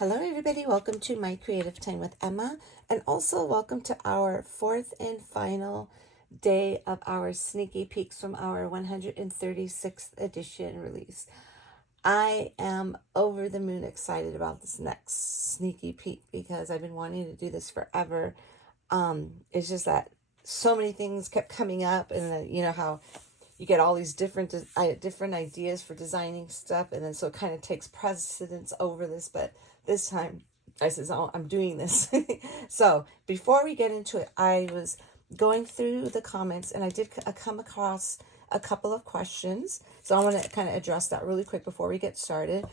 Hello everybody, welcome to My Creative Time with Emma, and also welcome to our fourth and final day of our sneaky peeks from our 136th edition release. I am over the moon excited about this next sneaky peek because I've been wanting to do this forever. It's just that so many things kept coming up, and you know how you get all these different ideas for designing stuff, and then so it kind of takes precedence over this. But this time I says, oh, I'm doing this. So before we get into it, I was going through the comments and I did come across a couple of questions, so I want to kind of address that really quick before we get started.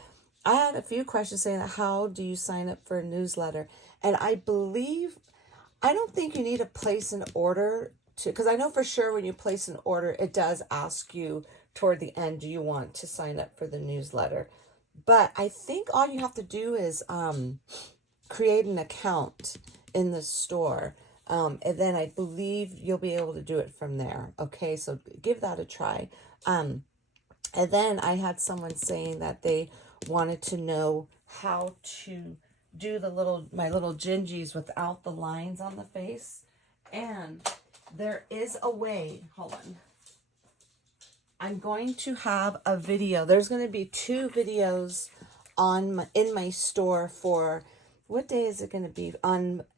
I had a few questions saying, how do you sign up for a newsletter? And I don't think you need to place an order to, because I know for sure when you place an order, it does ask you toward the end, do you want to sign up for the newsletter? But I think all you have to do is create an account in the store. And then I believe you'll be able to do it from there. Okay, so give that a try. And then I had someone saying that they wanted to know how to do my little gingies without the lines on the face. And there is a way, hold on. I'm going to have a video. There's going to be 2 videos in my store for, what day is it going to be?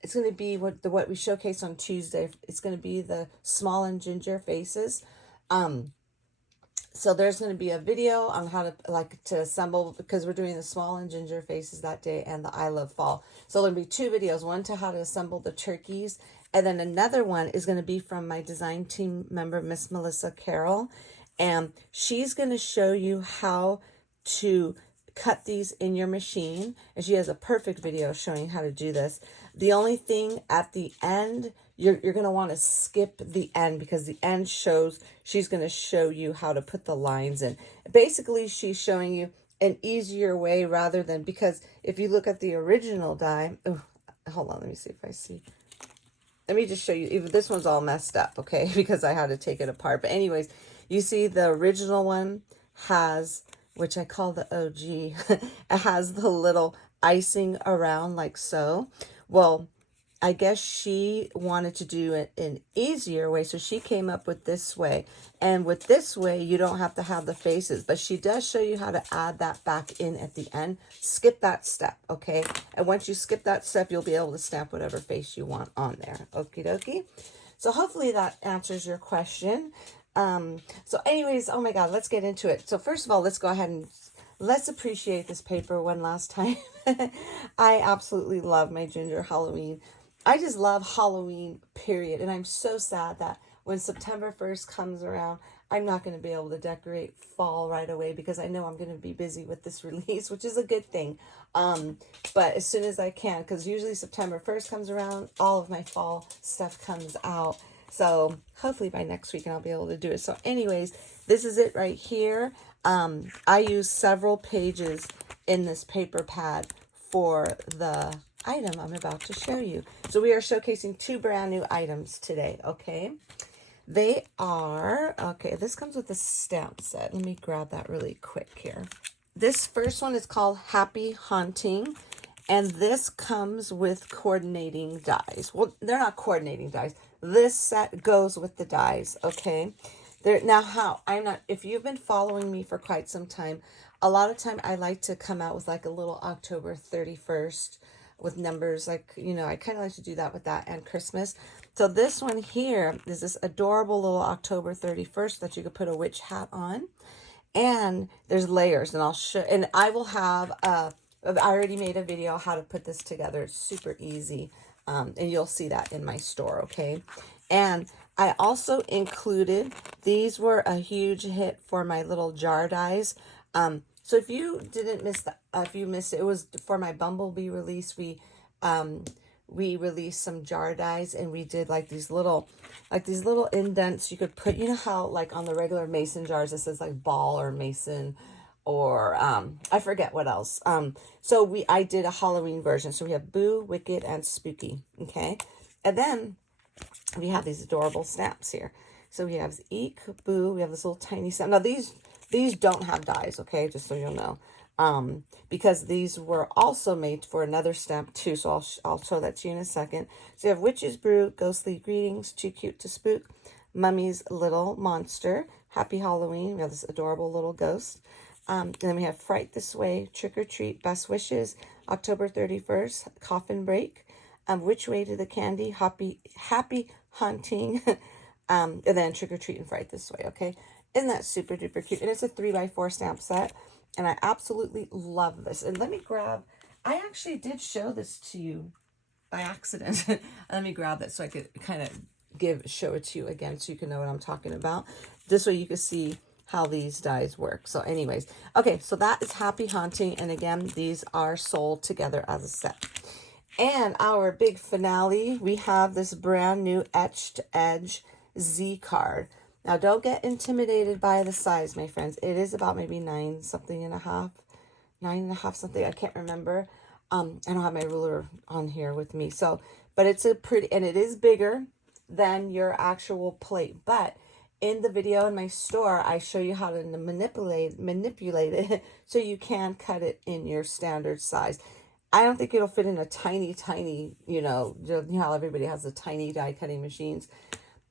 It's going to be what we showcase on Tuesday. It's going to be the small and ginger faces. So there's going to be a video on how to assemble, because we're doing the small and ginger faces that day and the I Love Fall. So there'll be 2 videos, one to how to assemble the turkeys, and then another one is going to be from my design team member, Miss Melissa Carroll. And she's going to show you how to cut these in your machine. And she has a perfect video showing how to do this. The only thing at the end, you're going to want to skip the end, because the end she's going to show you how to put the lines in. Basically, she's showing you an easier way rather than, because if you look at the original die, hold on, let me see if I see. Let me just show you. Even this one's all messed up, okay, because I had to take it apart. But anyways, you see the original one has, which I call the OG, it has the little icing around like so. Well, I guess she wanted to do it an easier way, so she came up with this way. And with this way, you don't have to have the faces, but she does show you how to add that back in at the end. Skip that step, okay? And once you skip that step, you'll be able to stamp whatever face you want on there. Okie dokie. So hopefully that answers your question. So anyways, oh my God, let's get into it. So first of all, let's go ahead and let's appreciate this paper one last time. I absolutely love my ginger Halloween. I just love Halloween, period. And I'm so sad that when September 1st comes around, I'm not going to be able to decorate fall right away, because I know I'm going to be busy with this release, which is a good thing. But as soon as I can, because usually September 1st comes around, all of my fall stuff comes out. So hopefully by next week I'll be able to do it. So anyways, this is it right here. I use several pages in this paper pad for the item I'm about to show you. So we are showcasing 2 brand new items today, okay? They are, okay, this comes with a stamp set. Let me grab that really quick here. This first one is called Happy Haunting, and this comes with coordinating dies. Well, they're not coordinating dies. This set goes with the dies, okay? If you've been following me for quite some time, a lot of time I like to come out with like a little October 31st with numbers, like, you know, I kind of like to do that with that and Christmas. So this one here is this adorable little October 31st that you could put a witch hat on. And there's layers, and I'll show, and I will have, I already made a video how to put this together. It's super easy. And you'll see that in my store, okay? And I also included, these were a huge hit for my little jar dies. So if you didn't miss that, if you missed it, it was for my Bumblebee release. We released some jar dies, and we did like these little indents you could put, you know how like on the regular mason jars it says like ball or mason, or I forget what else. So I did a Halloween version. So we have Boo, Wicked, and Spooky, okay? And then we have these adorable snaps here. So we have Eek, Boo, we have this little tiny snap. Now these don't have dies, okay? Just so you'll know. because these were also made for another stamp too. So I'll show that to you in a second. So you have Witch's Brew, Ghostly Greetings, Too Cute to Spook, Mummy's Little Monster, Happy Halloween. We have this adorable little ghost. And then we have Fright This Way, Trick or Treat, Best Wishes, October 31st, Coffin Break, Which Way to the Candy, Happy Hunting, and then Trick or Treat and Fright This Way, okay? Isn't that super duper cute? And it's a 3x4 stamp set, and I absolutely love this. And let me grab, I actually did show this to you by accident. Let me grab that so I could kind of show it to you again so you can know what I'm talking about. This way you can see how these dies work. So anyways, okay, so that is Happy Haunting. And again, these are sold together as a set. And our big finale, we have this brand new Etched Edge Z card. Now, don't get intimidated by the size, my friends. It is about maybe 9 something and a half, 9.5 something. I can't remember. I don't have my ruler on here with me. So, but it's a pretty, and it is bigger than your actual plate. But in the video in my store, I show you how to manipulate it so you can cut it in your standard size. I don't think it'll fit in a tiny, you know how everybody has the tiny die cutting machines.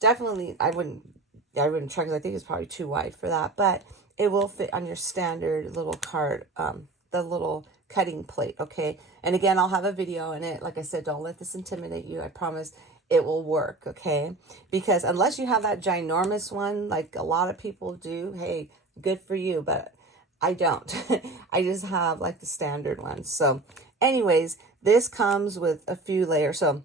Definitely, I wouldn't try because I think it's probably too wide for that. But it will fit on your standard little card, the little cutting plate, okay? And again, I'll have a video in it. Like I said, don't let this intimidate you. I promise it will work, okay? Because unless you have that ginormous one, like a lot of people do, hey, good for you. But I don't. I just have like the standard ones. So anyways, this comes with a few layers. So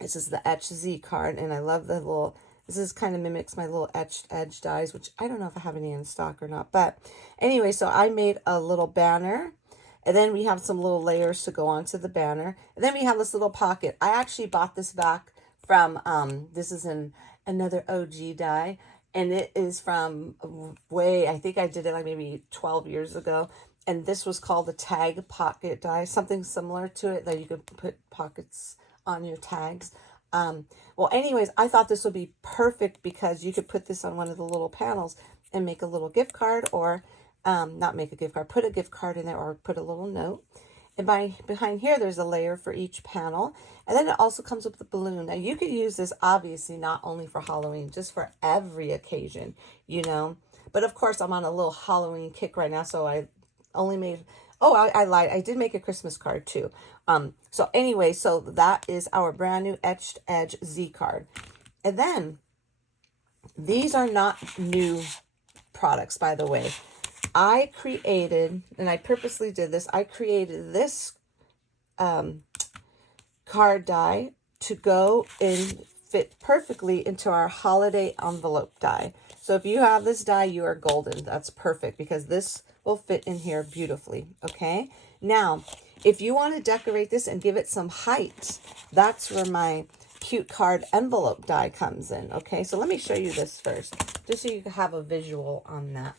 this is the Etched Z card, and I love the little, this is kind of mimics my little Etched Edge dies, which I don't know if I have any in stock or not. But anyway, so I made a little banner, and then we have some little layers to go onto the banner. And then we have this little pocket. I actually bought this back from, this is another OG die, and it is from I think I did it like maybe 12 years ago. And this was called the tag pocket die, something similar to it that you could put pockets on your tags. Well, anyways, I thought this would be perfect because you could put this on one of the little panels and make a little gift card, or not make a gift card, put a gift card in there, or put a little note. And behind here, there's a layer for each panel. And then it also comes with the balloon. Now, you could use this, obviously, not only for Halloween, just for every occasion, you know. But, of course, I'm on a little Halloween kick right now, so I only made, oh, I lied. I did make a Christmas card, too. So, anyway, so that is our brand new Etched Edge Z card. And then, these are not new products, by the way. I created, and I purposely did this, I created this card die to go and fit perfectly into our holiday envelope die. So if you have this die, you are golden. That's perfect because this will fit in here beautifully, okay? Now, if you want to decorate this and give it some height, that's where my cute card envelope die comes in, okay? So let me show you this first, just so you can have a visual on that.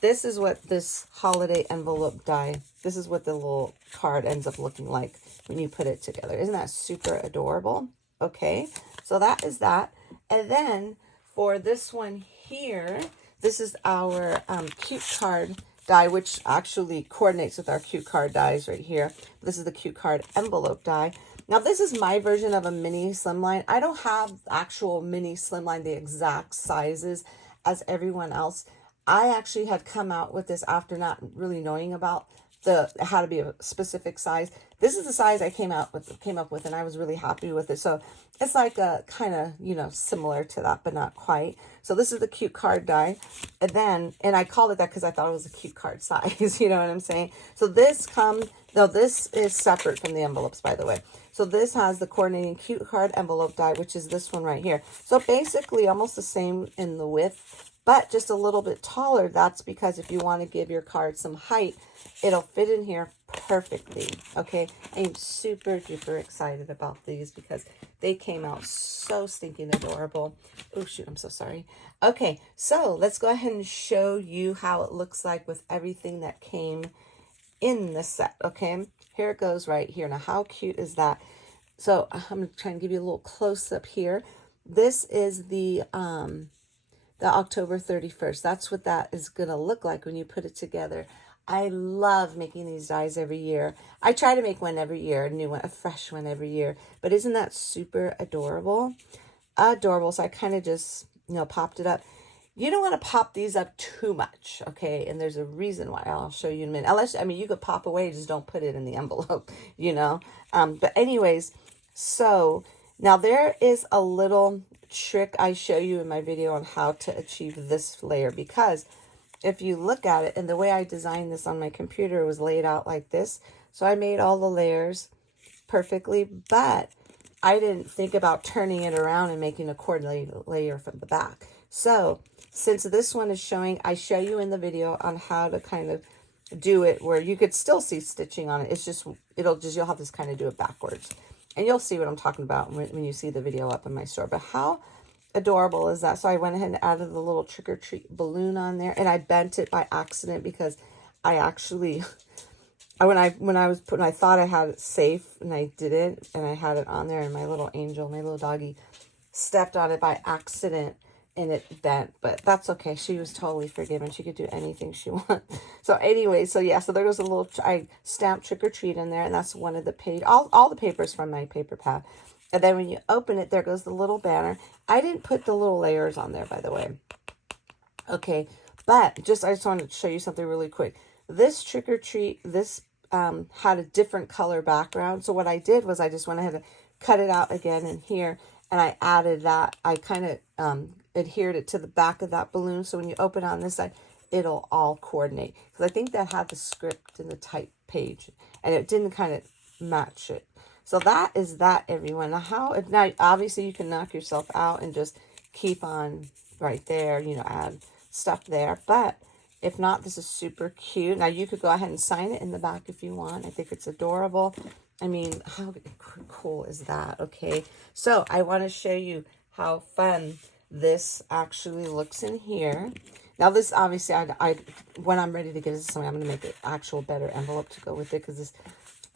This is what this holiday envelope die, this is what the little card ends up looking like when you put it together. Isn't that super adorable? Okay, so that is that. And then for this one here, this is our cute card die, which actually coordinates with our cute card dies right here. This is the cute card envelope die. Now, this is my version of a mini slimline. I don't have actual mini slimline, the exact sizes as everyone else. I actually had come out with this after not really knowing about how to be a specific size. This is the size I came up with, and I was really happy with it. So it's like a kind of, you know, similar to that, but not quite. So this is the cute card die. And I called it that because I thought it was a cute card size. You know what I'm saying? So this this is separate from the envelopes, by the way. So this has the coordinating cute card envelope die, which is this one right here. So basically almost the same in the width, but just a little bit taller. That's because if you want to give your card some height, it'll fit in here perfectly, okay? I'm super duper excited about these because they came out so stinking adorable. Oh, shoot, I'm so sorry. Okay, so let's go ahead and show you how it looks like with everything that came in the set, okay? Here it goes right here. Now, how cute is that? So I'm trying to give you a little close-up here. This is the October 31st. That's what that is going to look like when you put it together. I love making these dies every year. I try to make one every year, a new one, a fresh one every year. But isn't that super adorable? Adorable. So I kind of just, popped it up. You don't want to pop these up too much, okay? And there's a reason why. I'll show you in a minute. Unless, I mean, you could pop away, just don't put it in the envelope, But anyways, so now there is a little trick I show you in my video on how to achieve this layer, because if you look at it, and the way I designed this on my computer was laid out like this. So I made all the layers perfectly, but I didn't think about turning it around and making a coordinated layer from the back. So since this one is showing, I show you in the video on how to kind of do it where you could still see stitching on it. It's just, you'll have to kind of do it backwards. And you'll see what I'm talking about when you see the video up in my store. But how adorable is that? So I went ahead and added the little trick or treat balloon on there, and I bent it by accident because I actually, when I thought I had it safe and I didn't, and I had it on there, and my little angel, my little doggy, stepped on it by accident and it bent, but that's okay. She was totally forgiven. She could do anything she wants. So anyway, so yeah, so there goes a little, I stamped trick or treat in there, and that's one of the page, all the papers from my paper pad. And then when you open it, there goes the little banner. I didn't put the little layers on there, by the way. Okay, but I just wanted to show you something really quick. This trick or treat, this had a different color background. So what I did was I just went ahead and cut it out again in here, and I added that. I kind of adhered it to the back of that balloon. So when you open on this side, it'll all coordinate. Because I think that had the script in the type page, and it didn't kind of match it. So that is that, everyone. Now, obviously you can knock yourself out and just keep on right there, add stuff there. But if not, this is super cute. Now you could go ahead and sign it in the back if you want. I think it's adorable. I mean, how cool is that? Okay, so I want to show you how fun this actually looks in here. Now this, obviously, I when I'm ready to get it to somebody, I'm going to make an actual better envelope to go with it, because this,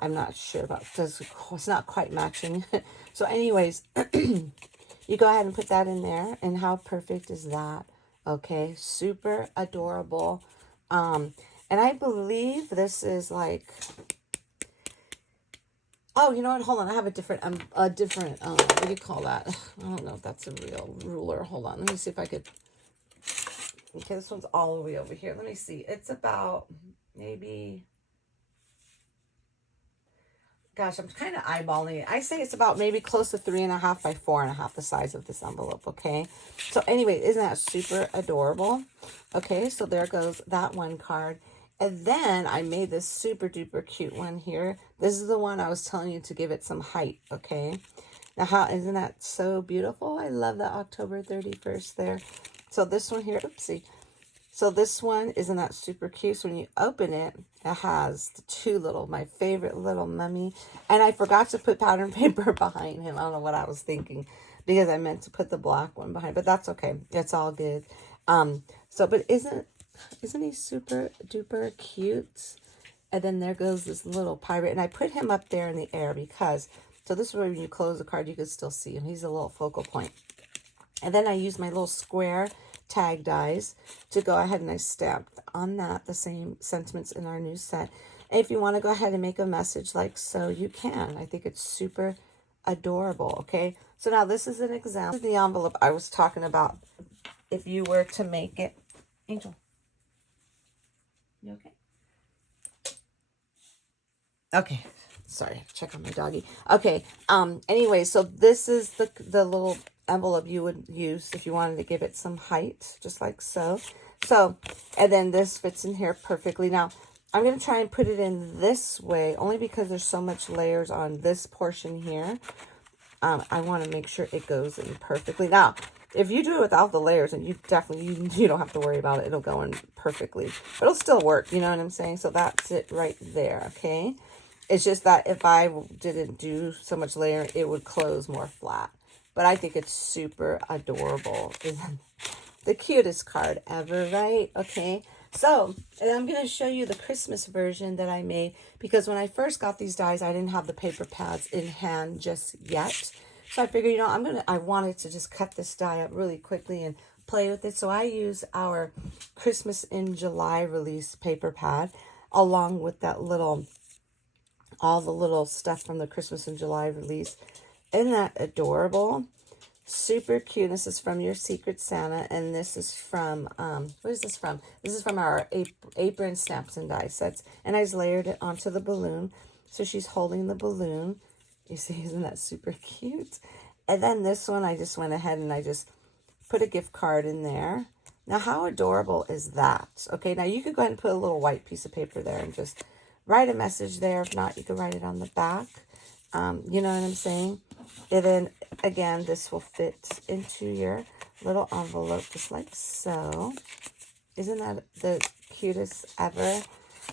I'm not sure about, it's not quite matching. So anyways, you go ahead and put that in there, and how perfect is that? Okay, super adorable. And I believe this is like, oh, you know what? Hold on. I have a different, what do you call that? I don't know if that's a real ruler. Hold on. Let me see if I could. Okay, this one's all the way over here. Let me see. It's about maybe, gosh, I'm kind of eyeballing it. I say it's about maybe close to 3.5 by 4.5, the size of this envelope, okay? So anyway, isn't that super adorable? Okay, so there goes that one card. And then I made this super duper cute one here. This is the one I was telling you to give it some height, okay? Now, isn't that so beautiful? I love that October 31st there. So this one here, oopsie. So this one, isn't that super cute? So when you open it, it has the two little, my favorite little mummy. And I forgot to put pattern paper behind him. I don't know what I was thinking, because I meant to put the black one behind, but that's okay. It's all good. But isn't he super duper cute? And then there goes this little pirate, and I put him up there in the air because, so this is where when you close the card, you can still see him. He's a little focal point. And then I used my little square tag dies to go ahead, and I stamped on that the same sentiments in our new set. And if you want to go ahead and make a message like so, you can. I think it's super adorable. Okay, so now this is an example of the envelope I was talking about. If you were to make it, Angel, you okay? Okay, sorry, check on my doggy. Okay, anyway, so this is the little envelope you would use if you wanted to give it some height, just like so. So, and then this fits in here perfectly. Now, I'm going to try and put it in this way, only because there's so much layers on this portion here. I want to make sure it goes in perfectly. Now, if you do it without the layers, and you definitely, you don't have to worry about it. It'll go in perfectly. But it'll still work, you know what I'm saying? So that's it right there, okay? It's just that if I didn't do so much layer, it would close more flat. But I think it's super adorable. Isn't the cutest card ever, right? Okay, so and I'm going to show you the Christmas version that I made, because when I first got these dies, I didn't have the paper pads in hand just yet. So I figured, I wanted to just cut this die up really quickly and play with it. So I use our Christmas in July release paper pad. along with that little, all the little stuff from the Christmas in July release. Isn't that adorable? Super cute. This is from Your Secret Santa, and this is from, what is this from? This is from our apron stamps and die sets, and I just layered it onto the balloon. So she's holding the balloon. You see, isn't that super cute? And then this one, I just went ahead and I just put a gift card in there. Now, how adorable is that? Okay, now you could go ahead and put a little white piece of paper there and just write a message there. If not, you could write it on the back. You know what I'm saying? And then, again, this will fit into your little envelope just like so. Isn't that the cutest ever?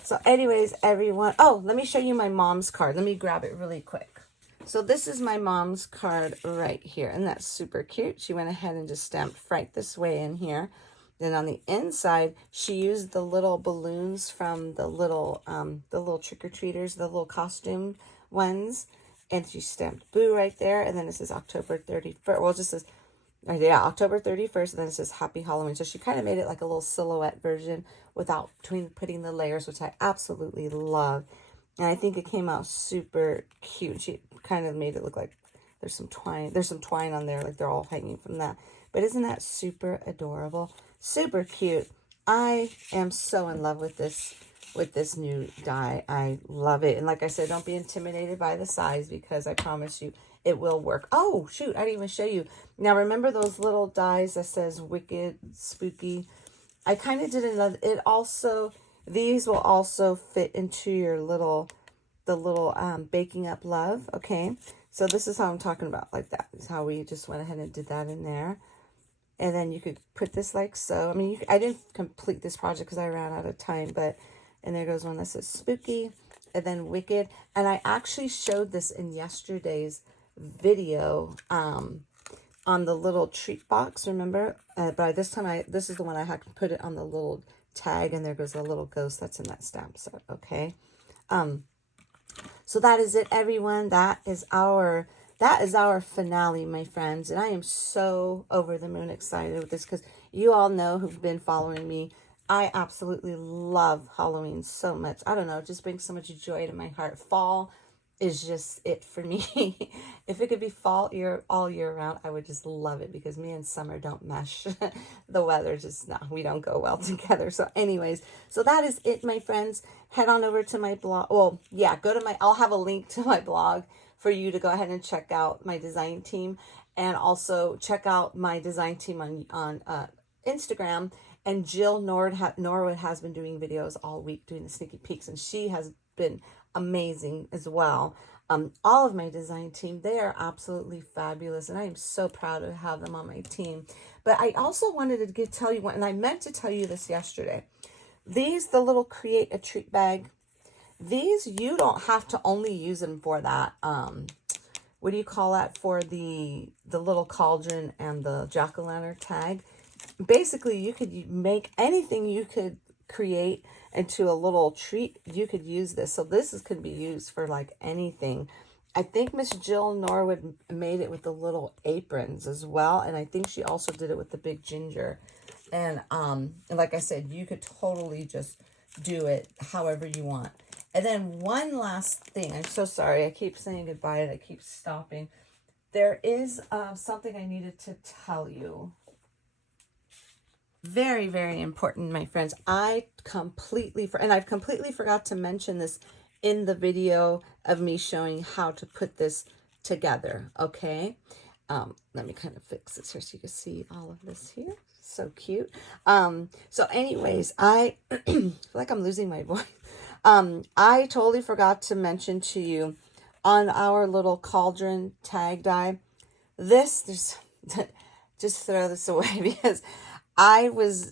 So anyways, everyone. Oh, let me show you my mom's card. Let me grab it really quick. So this is my mom's card right here. And that's super cute. She went ahead and just stamped right this way in here. Then on the inside, she used the little balloons from the little trick-or-treaters, the little costume ones. And she stamped Boo right there. And then it says October 31st. Well, it just says, yeah, October 31st. And then it says Happy Halloween. So she kind of made it like a little silhouette version without putting the layers, which I absolutely love. And I think it came out super cute. She kind of made it look like there's some twine. There's some twine on there, like they're all hanging from that. But isn't that super adorable? Super cute. I am so in love with this new die. I love it. And like I said, don't be intimidated by the size, because I promise you it will work. Oh, shoot, I didn't even show you. Now, remember those little dies that says Wicked, Spooky? I kind of did another, these will also fit into your little, Baking Up Love, okay? So this is how I'm talking about, like that. This is how we just went ahead and did that in there. And then you could put this like so. I mean, I didn't complete this project because I ran out of time, but, and there goes one that says Spooky, and then Wicked. And I actually showed this in yesterday's video on the little treat box, remember? But this time, this is the one I had to put it on the little tag, and there goes a little ghost that's in that stamp set, okay? So that is it, everyone. That is our finale, my friends. And I am so over the moon excited with this, because you all know who've been following me. I absolutely love Halloween so much. I don't know, it just brings so much joy to my heart. Fall is just it for me. If it could be fall all year round, I would just love it, because me and summer don't mesh. The weather just, no, we don't go well together. So anyways, so that is it, my friends. Head on over to my blog. Well, yeah, I'll have a link to my blog for you to go ahead and check out my design team, and also check out my design team on Instagram. And Jill Norwood has been doing videos all week, doing the sneaky peeks, and she has been amazing as well. All of my design team, they are absolutely fabulous, and I am so proud to have them on my team. But I also wanted to tell you, and I meant to tell you this yesterday, the little Create a Treat bag, these, you don't have to only use them for that, what do you call that, for the little cauldron and the jack-o'-lantern tag. Basically, you could make anything you could create into a little treat. You could use this. So this could be used for like anything. I think Miss Jill Norwood made it with the little aprons as well. And I think she also did it with the big ginger. And like I said, you could totally just do it however you want. And then one last thing. I'm so sorry. I keep saying goodbye and I keep stopping. There is something I needed to tell you. Very, very important, my friends. I've completely forgot to mention this in the video of me showing how to put this together, okay? Let me kind of fix this here so you can see all of this here. So cute. So anyways, I feel like I'm losing my voice. I totally forgot to mention to you on our little cauldron tag die, just throw this away, because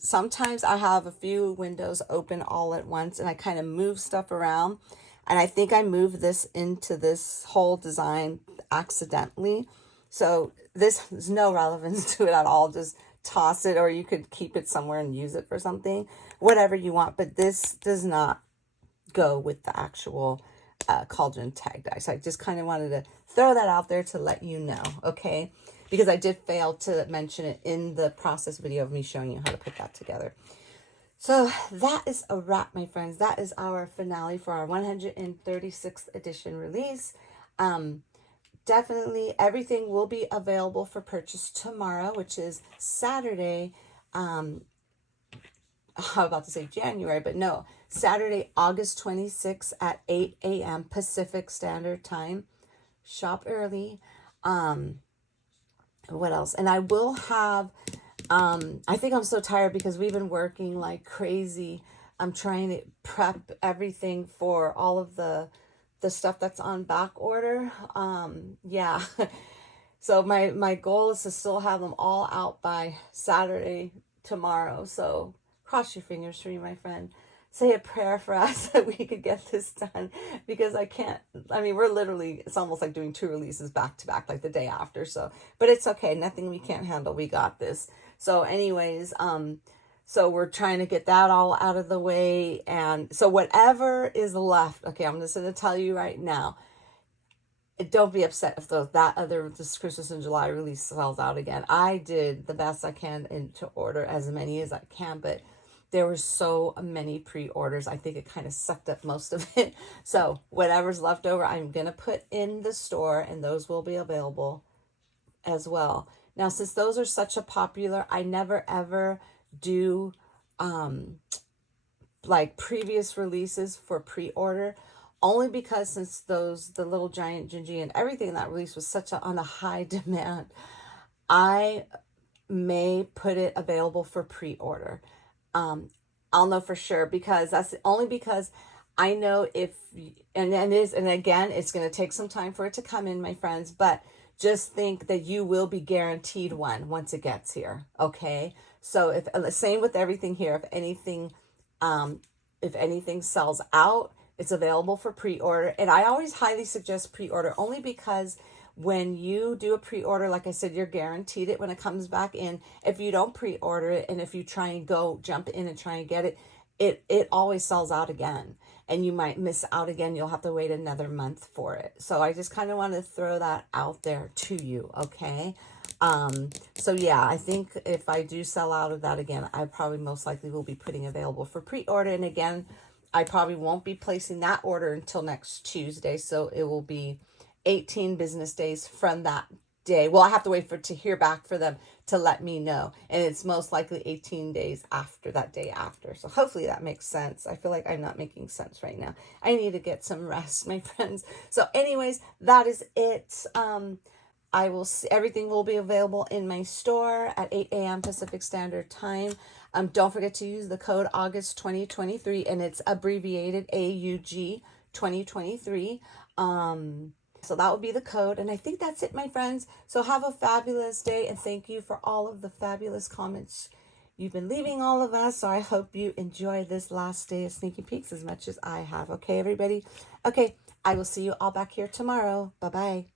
sometimes I have a few windows open all at once, and I kind of move stuff around. And I think I moved this into this whole design accidentally. So this has no relevance to it at all. Just toss it, or you could keep it somewhere and use it for something, whatever you want. But this does not go with the actual cauldron tag die. So I just kind of wanted to throw that out there to let you know, okay? Because I did fail to mention it in the process video of me showing you how to put that together. So that is a wrap, my friends. That is our finale for our 136th edition release. Definitely everything will be available for purchase tomorrow, which is Saturday. I'm about to say January, but no, Saturday, August 26th at 8 a.m. Pacific Standard Time. Shop early. What else? And I will have, I think I'm so tired because we've been working like crazy. I'm trying to prep everything for all of the stuff that's on back order. Yeah. So my goal is to still have them all out by Saturday tomorrow. So cross your fingers for me, my friend. Say a prayer for us that we could get this done, because I can't, I mean, we're literally, it's almost like doing 2 releases back to back, like the day after. So, but it's okay. Nothing we can't handle. We got this. So anyways, so we're trying to get that all out of the way. And so whatever is left, okay, I'm just going to tell you right now, don't be upset if this Christmas in July release sells out again. I did the best I can to order as many as I can, but there were so many pre-orders. I think it kind of sucked up most of it. So whatever's left over, I'm going to put in the store, and those will be available as well. Now, since those are such a popular, I never ever do like previous releases for pre-order, only because since the Little Giant Gingy and everything in that release was on a high demand, I may put it available for pre-order. I'll know for sure, because because I know and again, it's going to take some time for it to come in, my friends, but just think that you will be guaranteed one once it gets here. Okay. So same with everything here, if anything sells out, it's available for pre-order. And I always highly suggest pre-order, only because when you do a pre-order, like I said, you're guaranteed it when it comes back in. If you don't pre-order it, and if you try and jump in and try and get it, it always sells out again. And you might miss out again. You'll have to wait another month for it. So I just kind of want to throw that out there to you, okay? So yeah, I think if I do sell out of that again, I probably most likely will be putting available for pre-order. And again, I probably won't be placing that order until next Tuesday. So it will be 18 business days from that day. Well, I have to wait to hear back for them to let me know. And it's most likely 18 days after that day after. So hopefully that makes sense. I feel like I'm not making sense right now. I need to get some rest, my friends. So anyways, that is it. I will see, everything will be available in my store at 8 a.m. Pacific Standard Time. Don't forget to use the code August 2023, and it's abbreviated AUG 2023. So that would be the code. And I think that's it, my friends. So have a fabulous day, and thank you for all of the fabulous comments you've been leaving all of us. So I hope you enjoy this last day of Sneaky Peeks as much as I have. Okay, everybody? Okay, I will see you all back here tomorrow. Bye-bye.